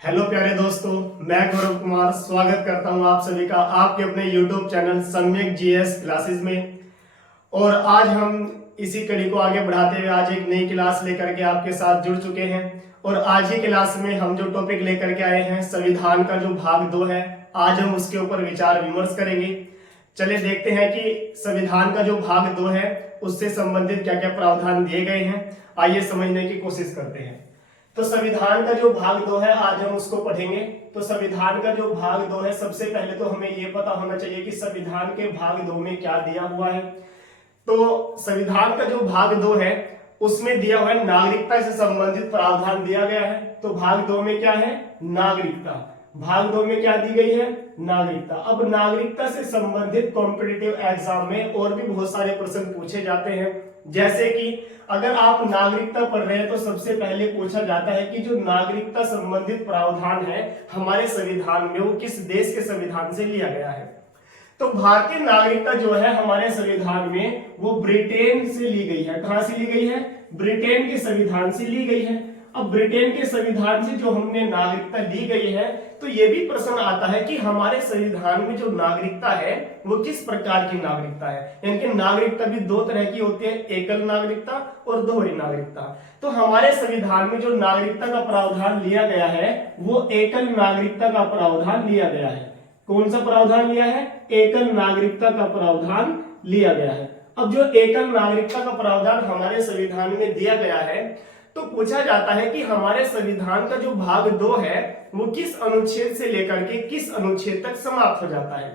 Hello प्यारे दोस्तों, मैं गौरव कुमार स्वागत करता हूं आप सभी का आपके अपने YouTube चैनल सम्यक जीएस क्लासेस में। और आज हम इसी कड़ी को आगे बढ़ाते हुए आज एक नई क्लास लेकर के आपके साथ जुड़ चुके हैं। और आज ही क्लास में हम जो टॉपिक लेकर के आए हैं, संविधान का जो भाग 2 है, आज हम उसके ऊपर विचार विमर्श करेंगे। चलिए देखते हैं कि संविधान का जो भाग 2 है उससे संबंधित क्या क्या प्रावधान दिए गए हैं। आइए समझने की कोशिश करते हैं। तो संविधान का जो भाग 2 है आज हम उसको पढ़ेंगे। तो संविधान का जो भाग 2 है, सबसे पहले तो हमें ये पता होना चाहिए कि संविधान के भाग 2 में क्या दिया हुआ है। तो संविधान का जो भाग 2 है उसमें दिया हुआ है नागरिकता से संबंधित प्रावधान दिया गया है। तो भाग 2 में क्या है? नागरिकता। भाग 2 में क्या दी गई है? नागरिकता। अब नागरिकता से संबंधित कॉम्पिटिटिव एग्जाम में और भी बहुत सारे प्रश्न पूछे जाते हैं। जैसे कि अगर आप नागरिकता पढ़ रहे हैं तो सबसे पहले पूछा जाता है कि जो नागरिकता संबंधित प्रावधान है हमारे संविधान में, वो किस देश के संविधान से लिया गया है। तो भारतीय नागरिकता जो है हमारे संविधान में वो ब्रिटेन से ली गई है। कहां से ली गई है? ब्रिटेन के संविधान से ली गई है। अब ब्रिटेन के संविधान से जो हमने नागरिकता ली गई है, तो ये भी प्रश्न आता है कि हमारे संविधान में जो नागरिकता है वो किस प्रकार की नागरिकता है। यानी कि नागरिकता भी दो तरह की होती है, एकल नागरिकता और दोहरी नागरिकता। तो हमारे संविधान में जो नागरिकता का प्रावधान लिया गया है वो एकल नागरिकता का प्रावधान लिया गया है। कौन सा प्रावधान लिया है? एकल नागरिकता का प्रावधान लिया गया है। अब जो एकल नागरिकता का प्रावधान हमारे संविधान में दिया गया है, तो पूछा जाता है कि हमारे संविधान का जो भाग 2 है वो किस अनुच्छेद से लेकर के किस अनुच्छेद तक समाप्त हो जाता है।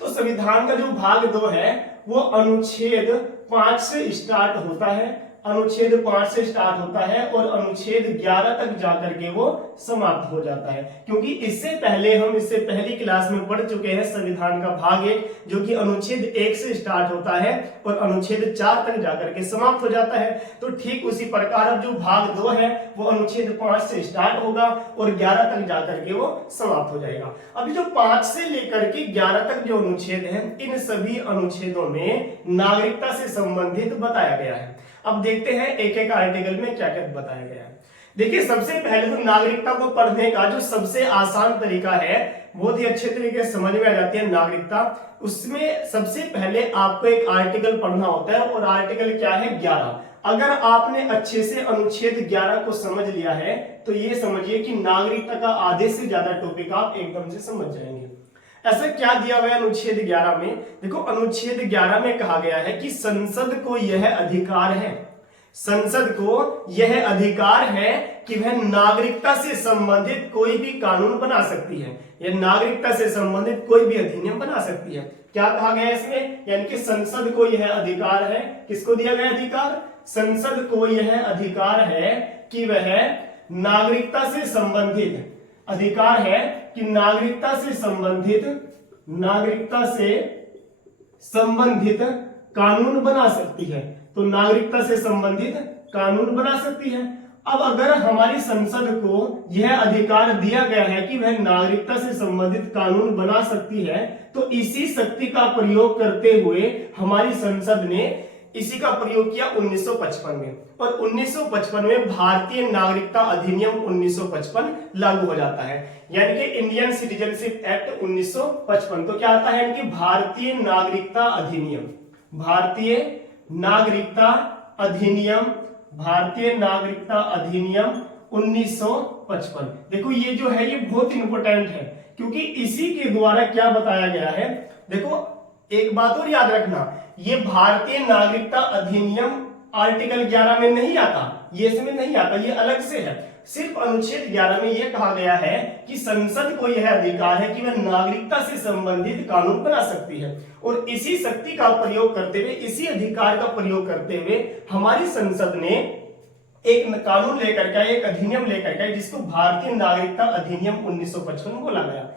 तो संविधान का जो भाग 2 है वो अनुच्छेद 5 से स्टार्ट होता है। अनुच्छेद 5 से स्टार्ट होता है और अनुच्छेद 11 तक जाकर के वो समाप्त हो जाता है। क्योंकि इससे पहली क्लास में पढ़ चुके हैं संविधान का भाग 1, जो कि अनुच्छेद 1 से स्टार्ट होता है और अनुच्छेद 4 तक जाकर के समाप्त हो जाता है। तो ठीक उसी प्रकार अब जो भाग 2 है वो अनुच्छेद 5 से स्टार्ट होगा और 11 तक जाकर के वो समाप्त हो जाएगा। अभी जो 5 से लेकर के 11 तक जो अनुच्छेद है, इन सभी अनुच्छेदों में नागरिकता से संबंधित बताया गया है। अब देखते हैं एक एक आर्टिकल में क्या क्या बताया गया है। देखिए, सबसे पहले तो नागरिकता को पढ़ने का जो सबसे आसान तरीका है, बहुत ही अच्छे तरीके से समझ में आ जाती है नागरिकता। उसमें सबसे पहले आपको एक आर्टिकल पढ़ना होता है और आर्टिकल क्या है? 11। अगर आपने अच्छे से अनुच्छेद 11 को समझ लिया है तो ये समझिए कि नागरिकता का आधे से ज्यादा टॉपिक आप एकदम से समझ जाएंगे। ऐसा क्या दिया गया अनुच्छेद 11 में? देखो, अनुच्छेद 11 में कहा गया है कि संसद को यह अधिकार है, संसद को यह अधिकार है कि वह नागरिकता से संबंधित कोई भी कानून बना सकती है, यह नागरिकता से संबंधित कोई भी अधिनियम बना सकती है। क्या कहा गया इसमें? यानी कि संसद को यह अधिकार है। किसको दिया गया अधिकार? संसद को यह अधिकार है कि वह नागरिकता से संबंधित अधिकार है कि नागरिकता से संबंधित कानून बना सकती है। तो नागरिकता से संबंधित कानून बना सकती है। अब अगर हमारी संसद को यह अधिकार दिया गया है कि वह नागरिकता से संबंधित कानून बना सकती है, तो इसी शक्ति का प्रयोग करते हुए हमारी संसद ने इसी का प्रयोग किया 1955 में। और 1955 में भारतीय नागरिकता अधिनियम 1955 लागू हो जाता है, यानी कि इंडियन सिटीजनशिप एक्ट 1955। तो क्या आता है? कि भारतीय नागरिकता अधिनियम, भारतीय नागरिकता अधिनियम 1955। देखो, ये जो है ये बहुत इंपॉर्टेंट है, क्योंकि इसी के द्वारा क्या बताया गया है। देखो, एक बात और याद रखना, ये भारतीय नागरिकता अधिनियम आर्टिकल 11 में नहीं आता, ये इसमें नहीं आता, ये अलग से है। सिर्फ अनुच्छेद 11 में यह कहा गया है कि संसद को यह अधिकार है कि वह नागरिकता से संबंधित कानून बना सकती है। और इसी शक्ति का प्रयोग करते हुए, इसी अधिकार का प्रयोग करते हुए हमारी संसद ने एक कानून लेकर के, एक अधिनियम लेकर के, जिसको भारतीय नागरिकता अधिनियम 1955 बोला गया।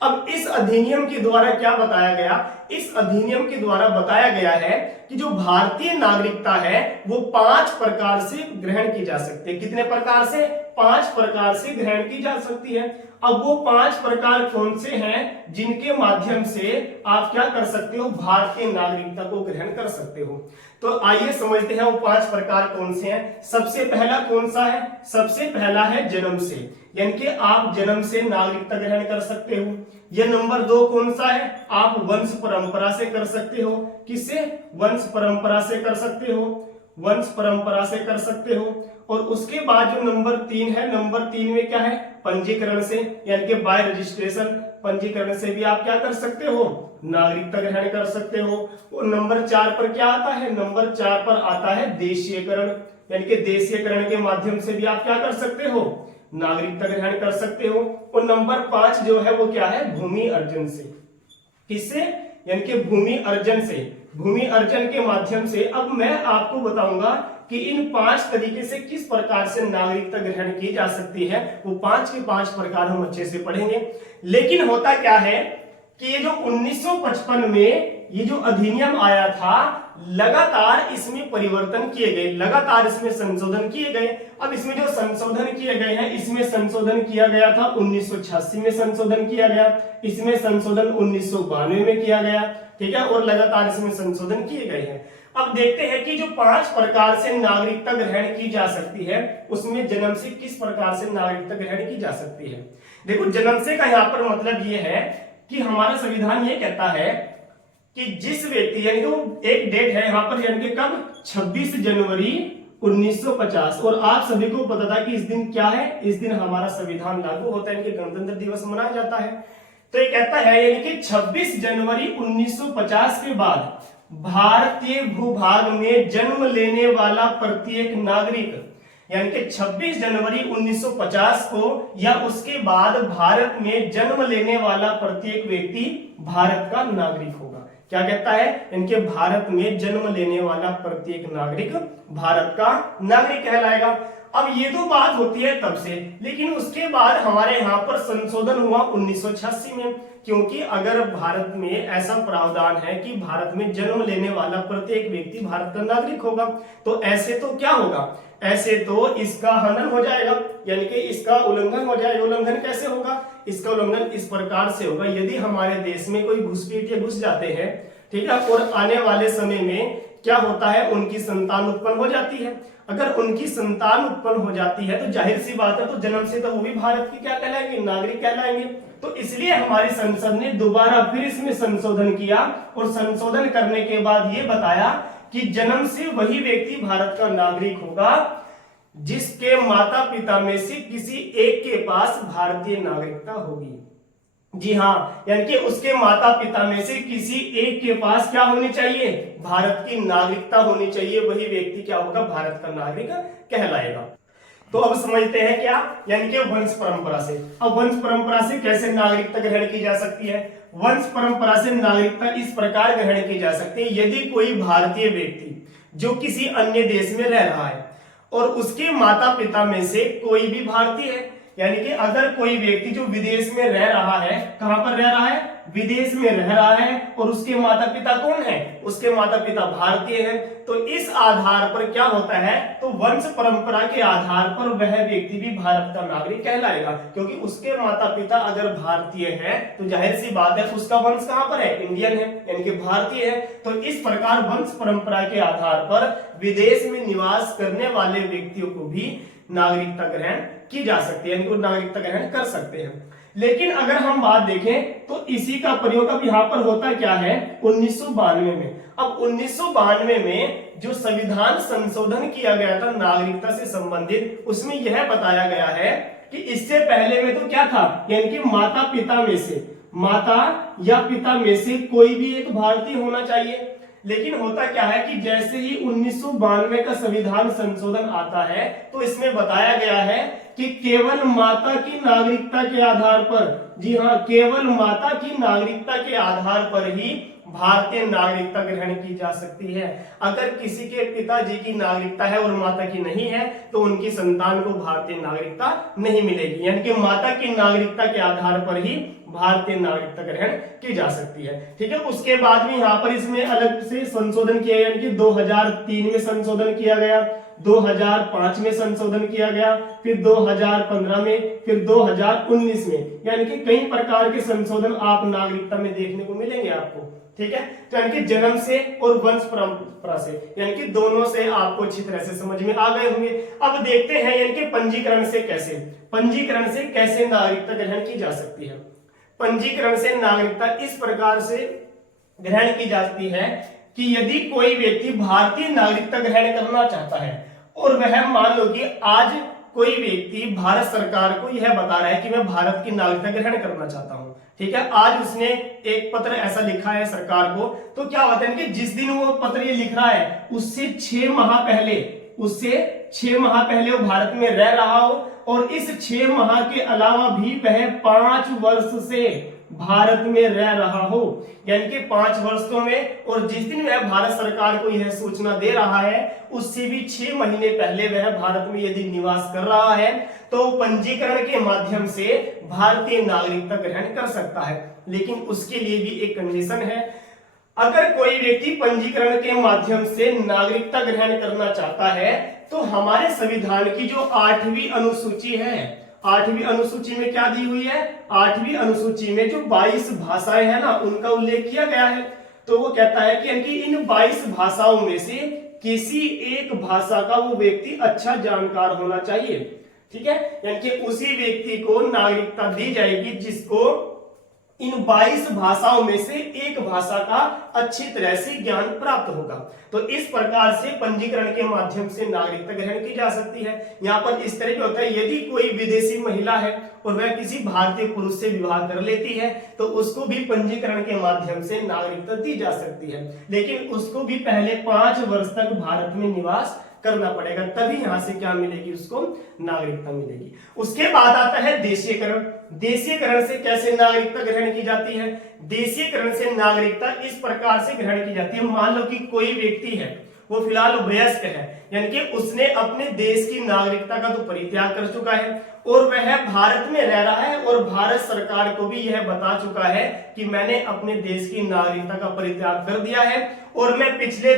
अब इस अधिनियम के द्वारा क्या बताया गया? इस अधिनियम के द्वारा बताया गया है कि जो भारतीय नागरिकता है वो 5 प्रकार से ग्रहण की जा सकती है। कितने प्रकार से? 5 प्रकार से ग्रहण की जा सकती है। अब वो 5 प्रकार कौन से हैं जिनके माध्यम से आप क्या कर सकते हो? भारतीय नागरिकता को ग्रहण कर सकते हो। तो आइए समझते हैं वो 5 प्रकार कौन से हैं। सबसे पहला कौन सा है? सबसे पहला है जन्म से, यानी कि आप जन्म से नागरिकता ग्रहण कर सकते हो। यह नंबर 2 कौन सा है? आप वंश परंपरा से कर सकते हो। किससे? वंश परंपरा से कर सकते हो, वंश परंपरा से कर सकते हो। और उसके बाद जो नंबर 3 है, नंबर 3 में क्या है? पंजीकरण से, यानी कि बाय रजिस्ट्रेशन, पंजीकरण से भी आप क्या कर सकते हो? नागरिकता ग्रहण कर सकते हो। और नंबर 4 पर क्या आता है? नंबर 4 पर आता है देशीयकरण, यानी कि देशीयकरण के माध्यम से भी आप क्या कर सकते हो? नागरिकता ग्रहण कर सकते हो। और नंबर 5 जो है वो क्या है? भूमि अर्जन से। किससे? यानी कि भूमि अर्जन से, भूमि अर्जन के माध्यम से। अब मैं आपको बताऊंगा कि इन 5 तरीके से किस प्रकार से नागरिकता ग्रहण की जा सकती है। वो 5 के 5 प्रकार हम अच्छे से पढ़ेंगे। लेकिन होता क्या है कि ये जो 1955 में ये जो अधिनियम आया था, लगातार इसमें परिवर्तन किए गए, लगातार इसमें संशोधन किए गए। अब इसमें जो संशोधन किए गए हैं, इसमें संशोधन किया गया था 1986 में संशोधन किया गया, इसमें संशोधन 1992 में किया गया, ठीक है, और लगातार इसमें संशोधन किए गए हैं। अब देखते हैं कि जो 5 प्रकार से नागरिकता ग्रहण की जा सकती है, उसमें जन्म से किस प्रकार से नागरिकता ग्रहण की जा सकती है। देखो, जन्म से का यहाँ पर मतलब ये है कि हमारा संविधान ये कहता है कि जिस व्यक्ति, यानी कि एक डेट है यहाँ पर, यानी कि कब? 26 जनवरी 1950। और आप सभी को पता था कि इस दिन क्या है? इस दिन हमारा संविधान लागू होता है, यानी कि गणतंत्र दिवस मनाया जाता है। तो ये कहता है, यानी कि 26 जनवरी 1950 के बाद भारतीय भूभाग में जन्म लेने वाला प्रत्येक नागरिक, यानी कि 26 जनवरी 1950 को या उसके बाद भारत में जन्म लेने वाला प्रत्येक व्यक्ति भारत का नागरिक होगा। क्या कहता है? इनके भारत में जन्म लेने वाला प्रत्येक नागरिक भारत का नागरिक कहलाएगा। अब ये तो बात होती है तब से, लेकिन उसके बाद हमारे यहाँ पर संशोधन हुआ 1986 में, क्योंकि अगर भारत में ऐसा प्रावधान है कि भारत में जन्म लेने वाला प्रत्येक व्यक्ति भारत का नागरिक होगा, तो ऐसे तो क्या होगा? ऐसे तो इसका हनन हो जाएगा, यानी कि इसका उल्लंघन हो जाएगा। उल्लंघन कैसे होगा? इसका उल्लंघन इस प्रकार से होगा, यदि हमारे देश में कोई घुसपैठिए घुस जाते हैं, ठीक है, और आने वाले समय में क्या होता है? उनकी संतान उत्पन्न हो जाती है। अगर उनकी संतान उत्पन्न हो जाती है तो जाहिर सी बात है, तो जन्म से तो वो भी भारत की क्या कहलाएंगे? नागरिक कहलाएंगे। तो इसलिए हमारी संसद ने दोबारा फिर इसमें संशोधन किया, और संशोधन करने के बाद ये बताया कि जन्म से वही व्यक्ति भारत का नागरिक होगा जिसके माता पिता में से किसी एक के पास भारतीय नागरिकता होगी। जी हाँ, यानी कि उसके माता पिता में से किसी एक के पास क्या होनी चाहिए? भारत की नागरिकता होनी चाहिए। वही व्यक्ति क्या होगा? भारत का नागरिक कहलाएगा। तो अब समझते हैं क्या, यानी कि वंश परंपरा से। अब वंश परंपरा से कैसे नागरिकता ग्रहण की जा सकती है? वंश परंपरा से नागरिकता इस प्रकार ग्रहण की जा सकती है, यदि कोई भारतीय व्यक्ति जो किसी अन्य देश में रह रहा है और उसके माता पिता में से कोई भी भारतीय है, यानी कि अगर कोई व्यक्ति जो विदेश में रह रहा है, कहां पर रह रहा है? विदेश में रह रहा है, और उसके माता पिता कौन है? उसके माता पिता भारतीय हैं, तो इस आधार पर क्या होता है? तो वंश परंपरा के आधार पर वह व्यक्ति भी भारत का नागरिक कहलाएगा, क्योंकि उसके माता पिता अगर भारतीय हैं तो जाहिर सी बात है उसका वंश कहां पर है? इंडियन है, यानी कि भारतीय है। तो इस प्रकार वंश परंपरा के आधार पर विदेश में निवास करने वाले व्यक्तियों को भी नागरिकता ग्रहण की जा सकती है, इनको नागरिकता ग्रहण कर सकते हैं। लेकिन अगर हम बात देखें तो इसी का प्रयोग अब यहाँ पर होता क्या है? 1992 में। अब 1992 में जो संविधान संशोधन किया गया था नागरिकता से संबंधित, उसमें यह बताया गया है कि इससे पहले में तो क्या था? यानी कि माता पिता में से, माता या पिता में से कोई भी एक भारतीय होना चाहिए। लेकिन होता क्या है कि जैसे ही 1992 का संविधान संशोधन आता है तो इसमें बताया गया है कि केवल माता की नागरिकता के आधार पर जी हाँ, केवल माता की नागरिकता के आधार पर ही भारतीय नागरिकता ग्रहण की जा सकती है। अगर किसी के पिताजी की नागरिकता है और माता की नहीं है तो उनकी संतान को भारतीय नागरिकता नहीं मिलेगी। यानी कि माता की नागरिकता के आधार पर ही भारतीय नागरिकता ग्रहण की जा सकती है। ठीक है, उसके बाद में यहाँ पर इसमें अलग से संशोधन किया, यानी कि 2003 में संशोधन किया गया, 2005 में संशोधन किया गया, फिर 2015 में, फिर 2019 में, यानी कि कई प्रकार के संशोधन आप नागरिकता में देखने को मिलेंगे आपको। ठीक है, तो यानी कि जन्म से और वंश परंपरा से, यानी कि दोनों से आपको अच्छी तरह से समझ में आ गए होंगे। अब देखते हैं यानी कि पंजीकरण से कैसे नागरिकता ग्रहण की जा सकती है। पंजीकरण से नागरिकता इस प्रकार से ग्रहण की जाती है कि यदि कोई व्यक्ति भारतीय नागरिकता ग्रहण करना चाहता है और वह मान लो कि आज कोई व्यक्ति भारत सरकार को यह बता रहा है कि मैं भारत की नागरिकता ग्रहण करना चाहता हूं, ठीक है, आज उसने एक पत्र ऐसा लिखा है सरकार को, तो क्या होता है कि जिस दिन वो पत्र ये लिख रहा है उससे 6 माह पहले वो भारत में रह रहा हो और इस 6 माह के अलावा भी वह 5 वर्ष से भारत में रह रहा हो, यानी कि 5 वर्षों में, और जिस दिन वह भारत सरकार को यह सूचना दे रहा है उससे भी 6 महीने पहले वह भारत में यदि निवास कर रहा है तो पंजीकरण के माध्यम से भारतीय नागरिकता ग्रहण कर सकता है। लेकिन उसके लिए भी एक कंडीशन है, अगर कोई व्यक्ति पंजीकरण के माध्यम से नागरिकता ग्रहण करना चाहता है तो हमारे संविधान की जो 8वीं अनुसूची है, 8वीं अनुसूची में क्या दी हुई है, 8वीं अनुसूची में जो 22 भाषाएं हैं ना उनका उल्लेख किया गया है। तो वो कहता है कि इन 22 भाषाओं में से किसी एक भाषा का वो व्यक्ति अच्छा जानकार होना चाहिए। ठीक है, यानी कि उसी व्यक्ति को नागरिकता दी जाएगी जिसको इन 22 भाषाओं में से एक भाषा का अच्छी तरह से ज्ञान प्राप्त होगा। तो इस प्रकार से पंजीकरण के माध्यम से नागरिकता ग्रहण की जा सकती है। यहाँ पर इस तरह का होता है, यदि कोई विदेशी महिला है और वह किसी भारतीय पुरुष से विवाह कर लेती है तो उसको भी पंजीकरण के माध्यम से नागरिकता दी जा सकती है, लेकिन उसको भी पहले 5 वर्ष तक भारत में निवास करना पड़ेगा, तभी यहां से क्या मिलेगी, उसको नागरिकता मिलेगी। उसके बाद आता है देशीयकरण। देशीयकरण से कैसे नागरिकता ग्रहण की जाती है? देशीयकरण से नागरिकता इस प्रकार से ग्रहण की जाती है, मान लो कि कोई व्यक्ति है वो फिलहाल वयस्क है, यानी कि उसने अपने देश की नागरिकता का तो परित्याग कर चुका है और वह भारत में रह रहा है और भारत सरकार को भी यह बता चुका है कि मैंने अपने देश की नागरिकता का परित्याग कर दिया है और मैं पिछले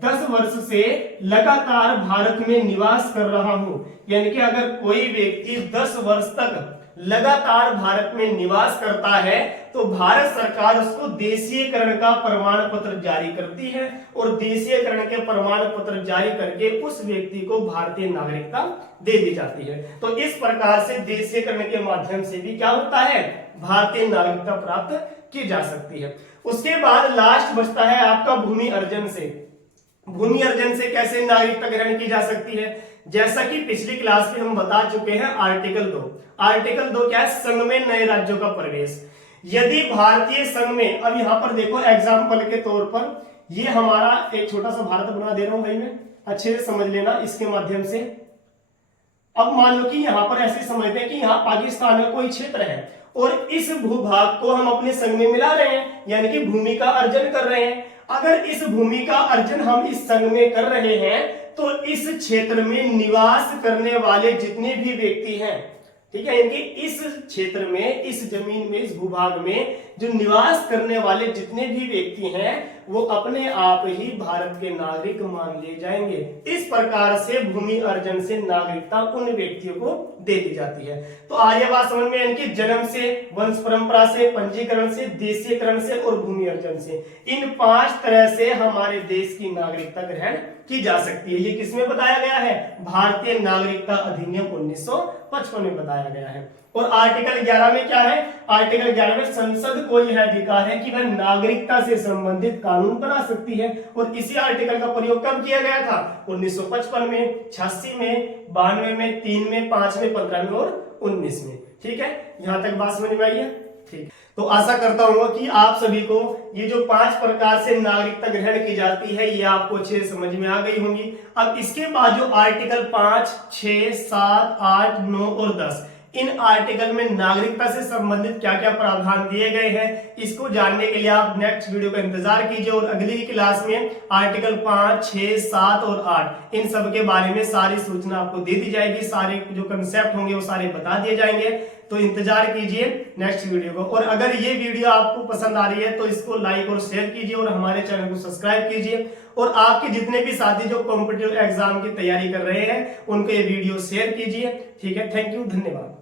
10 वर्ष से लगातार भारत में निवास कर रहा हूं। यानी कि अगर कोई व्यक्ति 10 वर्ष तक लगातार भारत में निवास करता है तो भारत सरकार उसको देशीयकरण का प्रमाण पत्र जारी करती है और देशीयकरण के प्रमाण पत्र जारी करके उस व्यक्ति को भारतीय नागरिकता दे दी जाती है। तो इस प्रकार से देशीयकरण के माध्यम से भी क्या होता है, भारतीय नागरिकता प्राप्त की जा सकती है। उसके बाद लास्ट बचता है आपका भूमि अर्जन से। भूमि अर्जन से कैसे नागरिकता ग्रहण की जा सकती है? जैसा कि पिछली क्लास में हम बता चुके हैं, आर्टिकल 2। आर्टिकल 2 क्या है? संघ में नए राज्यों का प्रवेश। यदि भारतीय संघ में, अब यहां पर देखो एग्जाम्पल के तौर पर, ये हमारा एक छोटा सा भारत बना दे रहा हूं भाई मैं, अच्छे से समझ लेना इसके माध्यम से। अब मान लो कि यहां पर ऐसे समझते हैं कि यहाँ पाकिस्तान का कोई क्षेत्र है और इस भूभाग को हम अपने संघ में मिला रहे हैं, यानी कि भूमि का अर्जन कर रहे हैं। अगर इस भूमि का अर्जन हम इस संघ में कर रहे हैं तो इस क्षेत्र में निवास करने वाले जितने भी व्यक्ति हैं, ठीक है, यानी कि इस क्षेत्र में, इस जमीन में, इस भूभाग में जो निवास करने वाले जितने भी व्यक्ति हैं वो अपने आप ही भारत के नागरिक मान लिए जाएंगे। इस प्रकार से भूमि अर्जन से नागरिकता उन व्यक्तियों को दे दी जाती है। तो आज ये बात समझ में, यानी कि जन्म से, वंश परंपरा से, पंजीकरण से, देशीयकरण से और भूमि अर्जन से, इन 5 तरह से हमारे देश की नागरिकता ग्रहण की जा सकती है। ये किसमें बताया गया है? भारतीय नागरिकता अधिनियम 1955 में बताया गया है। और आर्टिकल 11 में क्या है? आर्टिकल 11 में संसद को यह अधिकार है कि वह नागरिकता से संबंधित कानून बना सकती है। और इसी आर्टिकल का प्रयोग कब किया गया था? 1955 में, 86 में, 92 में, 3 में, 5 में, 15 में और 19 में। ठीक है, यहां तक बात समझ में आई है? ठीक, तो आशा करता हूं कि आप सभी को ये जो 5 प्रकार से नागरिकता ग्रहण की जाती है ये आपको अच्छे से समझ में आ गई होंगी। अब इसके बाद जो आर्टिकल 5, 6, 7, 8, 9 और 10, इन आर्टिकल में नागरिकता से संबंधित क्या क्या प्रावधान दिए गए हैं, इसको जानने के लिए आप नेक्स्ट वीडियो का इंतजार कीजिए। और अगली क्लास में आर्टिकल 5, 6, 7 और 8 इन सब के बारे में सारी सूचना आपको दे दी जाएगी। सारे जो कंसेप्ट होंगे वो सारे बता दिए जाएंगे, तो इंतजार कीजिए नेक्स्ट वीडियो को। और अगर ये वीडियो आपको पसंद आ रही है तो इसको लाइक और शेयर कीजिए और हमारे चैनल को सब्सक्राइब कीजिए। और आपके जितने भी साथी जो कॉम्पिटिटिव एग्जाम की तैयारी कर रहे हैं उनको ये वीडियो शेयर कीजिए। ठीक है, थैंक यू, धन्यवाद।